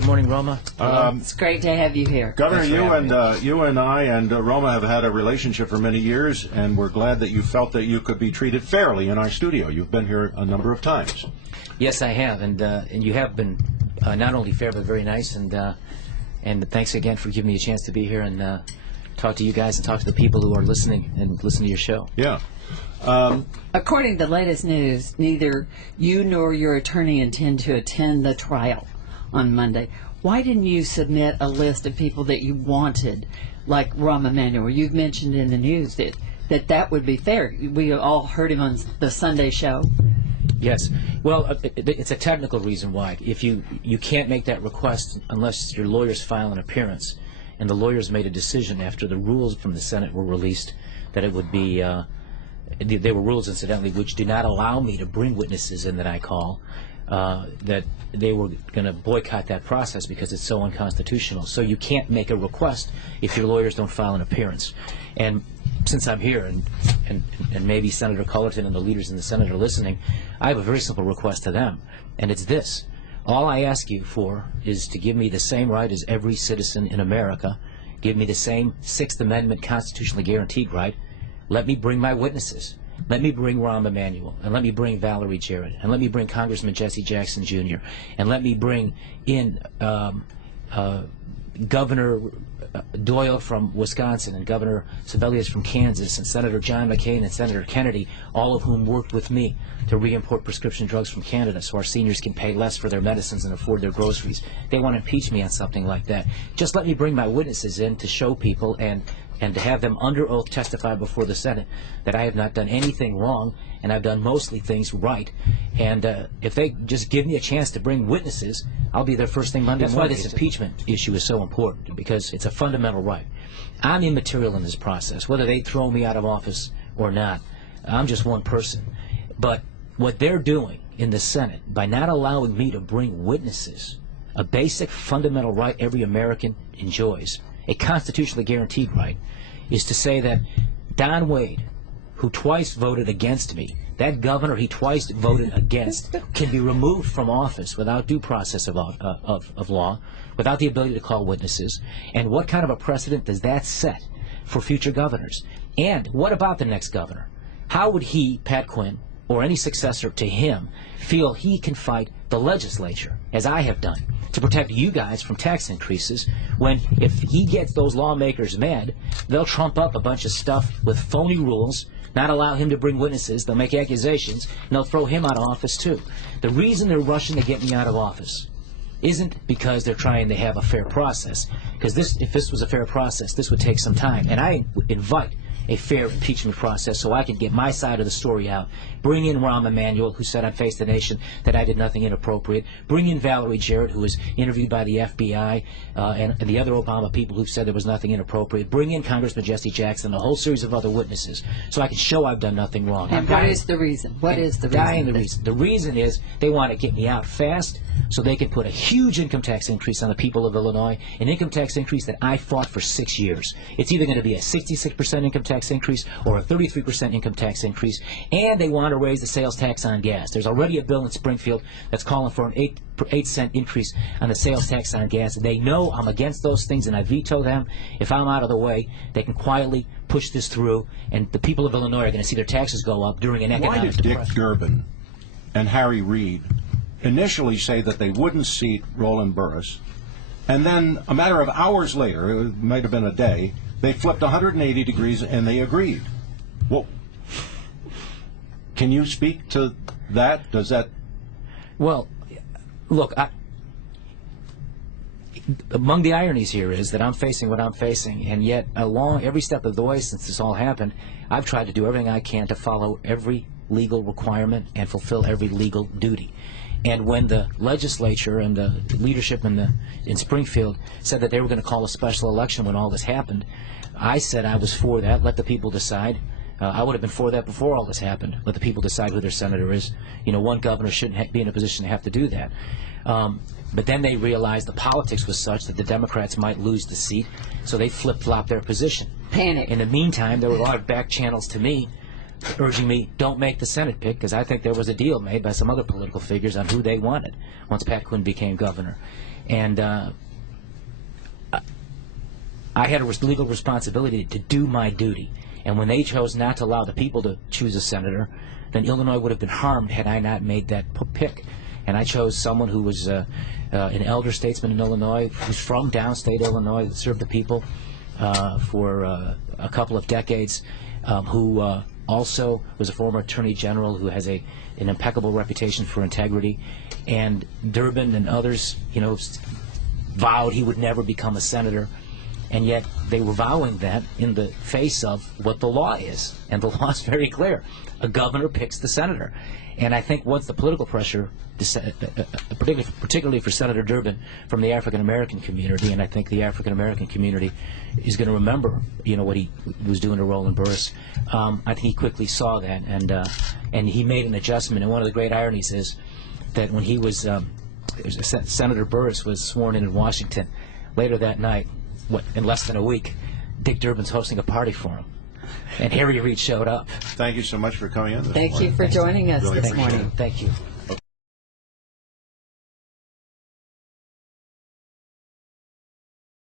Good morning, Roma. It's great to have you here. Governor, you and I and Roma have had a relationship for many years, and we're glad that you felt that you could be treated fairly in our studio. You've been here a number of times. Yes, I have, and you have been not only fair but very nice, and thanks again for giving me a chance to be here and talk to you guys and talk to the people who are listening and listen to your show. Yeah. According to the latest news, neither you nor your attorney intend to attend the trial on Monday. Why didn't you submit a list of people that you wanted, like Rahm Emanuel? You've mentioned in the news that would be fair. We all heard him on the Sunday show. Yes. Well, it's a technical reason why. If you can't make that request unless your lawyers file an appearance, and the lawyers made a decision after the rules from the Senate were released that it would be there were rules, incidentally, which do not allow me to bring witnesses in that I call, that they were going to boycott that process because it's so unconstitutional. So you can't make a request if your lawyers don't file an appearance. And since I'm here, and maybe Senator Cullerton and the leaders in the Senate are listening, I have a very simple request to them, and it's this. All I ask you for is to give me the same right as every citizen in America, give me the same Sixth Amendment constitutionally guaranteed right. Let me bring my witnesses. Let me bring Rahm Emanuel, and let me bring Valerie Jarrett, and let me bring Congressman Jesse Jackson Jr., and let me bring in Governor Doyle from Wisconsin, and Governor Sebelius from Kansas, and Senator John McCain and Senator Kennedy, all of whom worked with me to re-import prescription drugs from Canada so our seniors can pay less for their medicines and afford their groceries. They want to impeach me on something like that. Just let me bring my witnesses in to show people and to have them under oath testify before the Senate that I have not done anything wrong and I've done mostly things right. And if they just give me a chance to bring witnesses, I'll be there first thing Monday morning. That's why this impeachment issue is so important, because it's a fundamental right. I'm immaterial in this process, whether they throw me out of office or not. I'm just one person. But what they're doing in the Senate, by not allowing me to bring witnesses, a basic fundamental right every American enjoys, a constitutionally guaranteed right, is to say that Don Wade, who twice voted against me, that governor he twice voted against, can be removed from office without due process of law, without the ability to call witnesses. And what kind of a precedent does that set for future governors? And what about the next governor? How would he, Pat Quinn, or any successor to him, feel he can fight the legislature, as I have done, to protect you guys from tax increases, when if he gets those lawmakers mad, they'll trump up a bunch of stuff with phony rules, not allow him to bring witnesses, they'll make accusations, and they'll throw him out of office too. The reason they're rushing to get me out of office isn't because they're trying to have a fair process, because if this was a fair process, this would take some time, and I invite a fair impeachment process so I can get my side of the story out. Bring in Rahm Emanuel, who said on Face the Nation that I did nothing inappropriate. Bring in Valerie Jarrett, who was interviewed by the FBI, and the other Obama people who said there was nothing inappropriate. Bring in Congressman Jesse Jackson, a whole series of other witnesses, so I can show I've done nothing wrong. And what is the reason? What is the reason? The reason is they want to get me out fast so they can put a huge income tax increase on the people of Illinois, an income tax increase that I fought for 6 years. It's either going to be a 66% income tax increase or a 33% income tax increase, and they want to raise the sales tax on gas. There's already a bill in Springfield that's calling for an 8-cent increase on the sales tax on gas. They know I'm against those things, and I veto them. If I'm out of the way, they can quietly push this through, and the people of Illinois are going to see their taxes go up during an economic depression. Why did Dick Durbin and Harry Reid initially say that they wouldn't seat Roland Burris, and then a matter of hours later, it might have been a day, they flipped 180 degrees and they agreed? Well, can you speak to that? Does that... Well, look, among the ironies here is that I'm facing what I'm facing, and yet along every step of the way since this all happened, I've tried to do everything I can to follow every legal requirement and fulfill every legal duty. And when the legislature and the leadership in Springfield said that they were going to call a special election when all this happened, I said I was for that. Let the people decide. I would have been for that before all this happened. Let the people decide who their senator is. You know, one governor shouldn't be in a position to have to do that. But then they realized the politics was such that the Democrats might lose the seat, so they flip-flopped their position. Panic. In the meantime, there were a lot of back channels to me urging me, don't make the Senate pick, because I think there was a deal made by some other political figures on who they wanted once Pat Quinn became governor. And I had a legal responsibility to do my duty. And when they chose not to allow the people to choose a senator, then Illinois would have been harmed had I not made that pick. And I chose someone who was an elder statesman in Illinois, who's from downstate Illinois, that served the people for a couple of decades, who also was a former attorney general, who has an impeccable reputation for integrity. And Durbin and others, you know, vowed he would never become a senator. And yet they were vowing that in the face of what the law is. And the law is very clear. A governor picks the senator. And I think once the political pressure, particularly for Senator Durbin, from the African-American community, and I think the African-American community is going to remember, you know, what he was doing to Roland Burris, I think he quickly saw that, and he made an adjustment. And one of the great ironies is that when he was, Senator Burris was sworn in Washington, later that night, in less than a week, Dick Durbin's hosting a party for him. And Harry Reid showed up. Thank you so much for coming in this Thank morning. you for joining us Really this appreciate morning. it. Thank you.